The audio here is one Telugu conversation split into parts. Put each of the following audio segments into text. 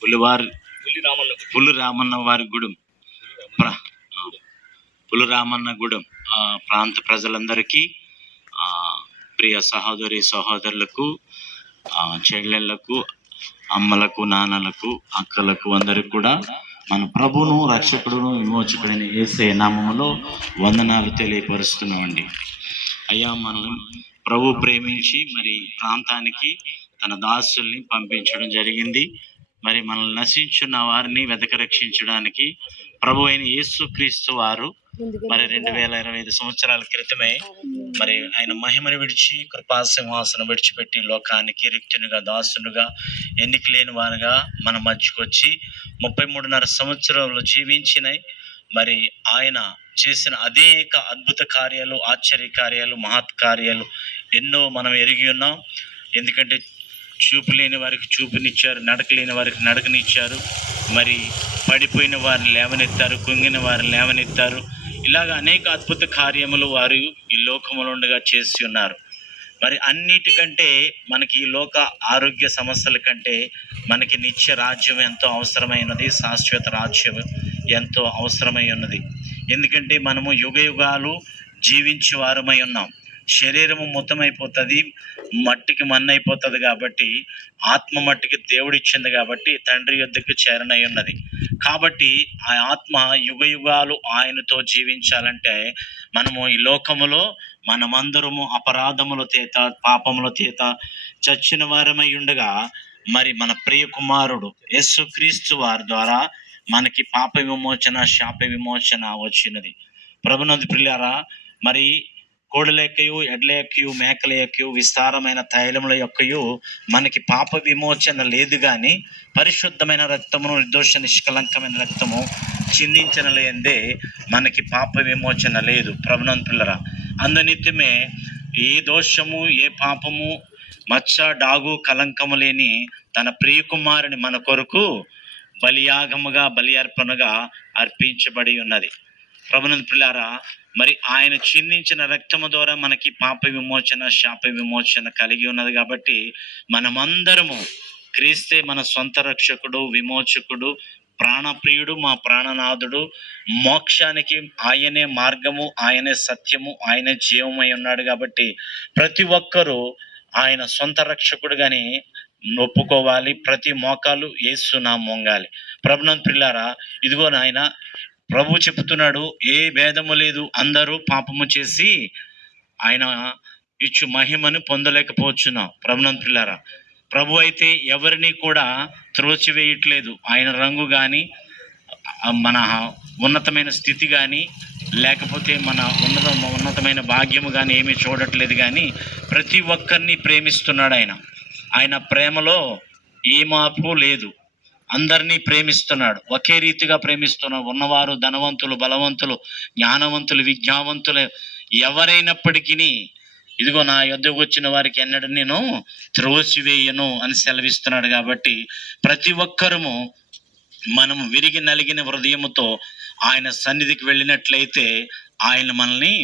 పులి రామన్న వారి గూడెం పులి రామన్న గూడెం ప్రాంత ప్రజలందరికీ, ప్రియ సహోదరి సహోదరులకు, చెల్లెళ్లకు, అమ్మలకు, నాన్నలకు, అక్కలకు అందరికి కూడా మన ప్రభును రక్షకుడును విమోచకుడైన యేసయ్య నామములో వందనాలు తెలియపరుస్తున్నామండి. అయ్యా, మనం ప్రభు ప్రేమించి మరి ప్రాంతానికి తన దాసుల్ని పంపించడం జరిగింది. మరి మనల్ని నశించున్న వారిని వెతక రక్షించడానికి ప్రభు అయిన యేసుక్రీస్తు వారు మరి 2025 సంవత్సరాల క్రితమే మరి ఆయన మహిమను విడిచి కృపాసింహాసనం విడిచిపెట్టి లోకానికి రిక్తునిగా, దాసునుగా, ఎన్నిక లేని వారుగా మన మధ్యకు వచ్చి 33.5 సంవత్సరాలు జీవించినాయి. మరి ఆయన చేసిన అనేక అద్భుత కార్యాలు, ఆశ్చర్య కార్యాలు, మహత్ కార్యాలు ఎన్నో మనం ఎరిగి ఉన్నాం. ఎందుకంటే చూపు లేని వారికి చూపునిచ్చారు, నడక లేని వారికి నడకనిచ్చారు, మరి పడిపోయిన వారిని లేవనెత్తారు, కుంగిన వారిని లేవనెత్తారు. ఇలాగ అనేక అద్భుత కార్యములు వారు ఈ లోకములో ఉండగా చేసి ఉన్నారు. మరి అన్నిటికంటే మనకి ఈ లోక ఆరోగ్య సమస్యల కంటే మనకి నిత్య రాజ్యం ఎంతో అవసరమైనది, శాశ్వత రాజ్యం ఎంతో అవసరమై ఉన్నది. ఎందుకంటే మనము యుగ యుగాలు జీవించే వారమై ఉన్నాం. శరీరము మొత్తమైపోతుంది, మట్టికి మన్నైపోతుంది. కాబట్టి ఆత్మ మట్టికి దేవుడిచ్చింది కాబట్టి తండ్రి యొద్దకు చేరనై ఉన్నది. కాబట్టి ఆ ఆత్మ యుగ యుగాలు ఆయనతో జీవించాలంటే మనము ఈ లోకములో మనమందరము అపరాధముల చేత, పాపముల చేత చచ్చిన వారమై ఉండగా మరి మన ప్రియ కుమారుడు యేసుక్రీస్తు వారి ద్వారా మనకి పాప విమోచన, శాప విమోచన వచ్చినది. ప్రభునందు ప్రియులారా, మరి కోడల యొక్కయు, ఎడ్ల యొక్కయు, మేకల యొక్కయు, విస్తారమైన తైలముల యొక్కయు మనకి పాప విమోచన లేదు. కానీ పరిశుద్ధమైన రక్తమును, నిర్దోష నిష్కలంకమైన రక్తము చిందించిన లేదే మనకి పాప విమోచన లేదు. ప్రభునందు ప్రియులారా, అందునిత్యమే ఏ దోషము, ఏ పాపము, మచ్చ, డాగు, కలంకము లేని తన ప్రియకుమారుని మన కొరకు బలియాగముగా, బలి అర్పణగా అర్పించబడి ఉన్నది. ప్రభునందు ప్రియులారా, మరి ఆయన చిందించిన రక్తము ద్వారా మనకి పాప విమోచన, శాప విమోచన కలిగి ఉన్నది. కాబట్టి మనమందరము క్రీస్తే మన సొంత రక్షకుడు, విమోచకుడు, ప్రాణప్రియుడు, మా ప్రాణనాథుడు. మోక్షానికి ఆయనే మార్గము, ఆయనే సత్యము, ఆయనే జీవమై ఉన్నాడు. కాబట్టి ప్రతి ఒక్కరూ ఆయన సొంత రక్షకుడుగానే ఒప్పుకోవాలి. ప్రతి మోకాలు యేసు నామమున వంగాలి. ప్రభునందు ప్రియులారా, ఇదిగో నాయన ప్రభు చెప్తున్నాడు, ఏ భేదము లేదు, అందరూ పాపము చేసి ఆయన ఇచ్చు మహిమను పొందలేకపోతున్నాం. ప్రభునందు ప్రియులారా, ప్రభు అయితే ఎవరిని కూడా త్రోసివేయట్లేదు. ఆయన రంగు కానీ, మన ఉన్నతమైన స్థితి కానీ, లేకపోతే మన ఉన్నతమైన భాగ్యము కానీ ఏమీ చూడట్లేదు. కానీ ప్రతి ఒక్కరిని ప్రేమిస్తున్నాడు ఆయన. ఆయన ప్రేమలో ఏ మార్పు లేదు. అందరినీ ప్రేమిస్తున్నాడు, ఒకే రీతిగా ప్రేమిస్తున్నాడు. ఉన్నవారు, ధనవంతులు, బలవంతులు, జ్ఞానవంతులు, విజ్ఞావంతులు ఎవరైనప్పటికీ ఇదిగో నా యొద్దకు వచ్చిన వారికి ఎన్నడూ నేను త్రోసివేయను అని సెలవిస్తున్నాడు. కాబట్టి ప్రతి ఒక్కరము మనము విరిగి నలిగిన హృదయముతో ఆయన సన్నిధికి వెళ్ళినట్లయితే ఆయన మనల్ని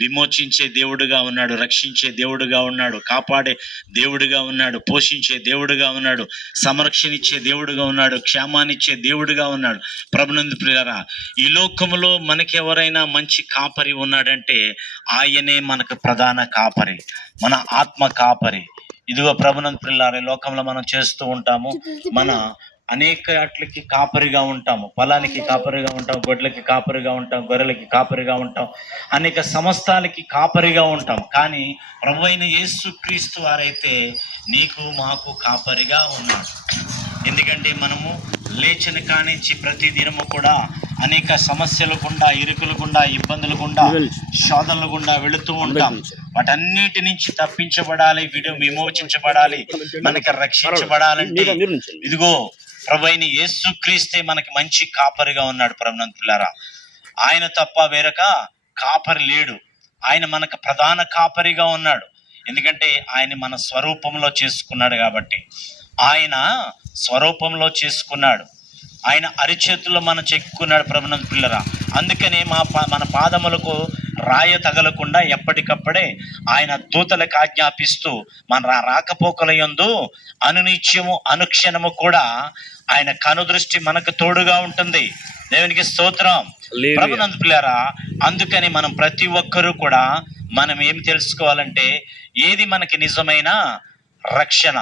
విమోచించే దేవుడుగా ఉన్నాడు, రక్షించే దేవుడుగా ఉన్నాడు, కాపాడే దేవుడుగా ఉన్నాడు, పోషించే దేవుడుగా ఉన్నాడు, సంరక్షణించే దేవుడుగా ఉన్నాడు, క్షేమాన్నిచ్చే దేవుడుగా ఉన్నాడు. ప్రభునందు ప్రియులారా, ఈ లోకములో మనకెవరైనా మంచి కాపరి ఉన్నాడంటే ఆయనే మనకు ప్రధాన కాపరి, మన ఆత్మ కాపరి. ఇదిగో ప్రభునందు ప్రియులారా, ఈ లోకంలో మనం చేస్తూ ఉంటాము, మన అనేక వాటికి కాపరిగా ఉంటాము. పొలానికి కాపరిగా ఉంటాం, గొడ్లకి కాపరిగా ఉంటాం, గొర్రెలకి కాపరిగా ఉంటాం, అనేక సమస్తాలకి కాపరిగా ఉంటాం. కానీ ప్రభువైన యేసుక్రీస్తు వారైతే నీకు మాకు కాపరిగా ఉన్నాడు. ఎందుకంటే మనము లేచిన కానించి ప్రతి దినము కూడా అనేక సమస్యలు గుండా, ఇరుకులు గుండా, ఇబ్బందులు గుండా, శోధనలు గుండా వెళుతూ ఉంటాం. వాటన్నిటి నుంచి తప్పించబడాలి, విమోచించబడాలి, మనకి రక్షించబడాలంటే ఇదిగో ప్రభువైన యేసుక్రీస్తే మనకి మంచి కాపరిగా ఉన్నాడు. ప్రభునందు ప్రియులారా, ఆయన తప్ప వేరొక కాపరి లేడు. ఆయన మనకు ప్రధాన కాపరిగా ఉన్నాడు. ఎందుకంటే ఆయన మన స్వరూపంలో చేసుకున్నాడు. కాబట్టి ఆయన స్వరూపంలో చేసుకున్నాడు, ఆయన అరిచేతుల్లో మనం చెక్కున్నాడు. ప్రభునందు ప్రియులారా, అందుకనే మన పాదములకు రాయ తగలకుండా ఎప్పటికప్పుడే ఆయన దూతలకు ఆజ్ఞాపిస్తూ మన రాకపోకల యందు అనునిత్యము అనుక్షణము కూడా ఆయన కనుదృష్టి మనకు తోడుగా ఉంటుంది. దేవునికి స్తోత్రం. ప్రభునందు పిల్లారా, అందుకని మనం ప్రతి ఒక్కరూ కూడా మనం ఏం తెలుసుకోవాలంటే, ఏది మనకి నిజమైన రక్షణ,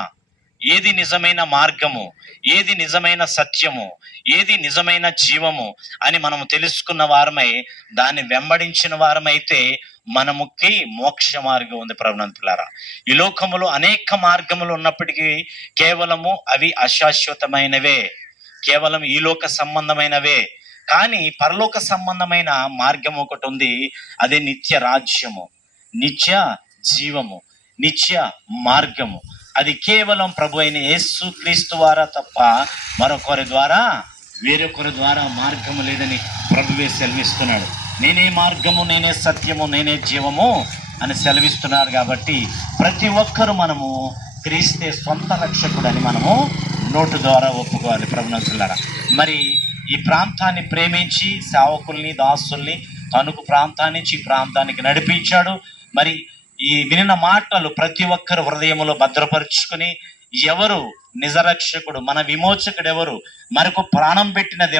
ఏది నిజమైన మార్గము, ఏది నిజమైన సత్యము, ఏది నిజమైన జీవము అని మనం తెలుసుకున్న వారమై దాన్ని వెంబడించిన వారమైతే మనముకి మోక్ష మార్గం ఉంది. ప్రభునంతులారా, ఈ లోకములో అనేక మార్గములు ఉన్నప్పటికీ కేవలము అవి అశాశ్వతమైనవే, కేవలం ఈ లోక సంబంధమైనవే. కానీ పరలోక సంబంధమైన మార్గం ఒకటి ఉంది. అదే నిత్య రాజ్యము, నిత్య జీవము, నిత్య మార్గము. అది కేవలం ప్రభు అయిన యేసు క్రీస్తు ద్వారా తప్ప మరొకరి ద్వారా, వేరొకరి ద్వారా మార్గము లేదని ప్రభువే సెలవిస్తున్నాడు. నేనే మార్గము, నేనే సత్యము, నేనే జీవము అని సెలవిస్తున్నారు. కాబట్టి ప్రతి ఒక్కరు మనము క్రీస్తే సొంత రక్షకుడని మనము నోటు ద్వారా ఒప్పుకోవాలి. ప్రభునంతులారా, మరి ఈ ప్రాంతాన్ని ప్రేమించి సేవకుల్ని, దాసుల్ని తణుకు ప్రాంతాన్ని నుంచి ఈ ప్రాంతానికి నడిపించాడు. మరి ఈ వినిన మాటలు ప్రతి ఒక్కరు హృదయములో భద్రపరుచుకుని, ఎవరు నిజరక్షకుడు, మన విమోచకుడు ఎవరు, మనకు ప్రాణం పెట్టినది ఎవరు,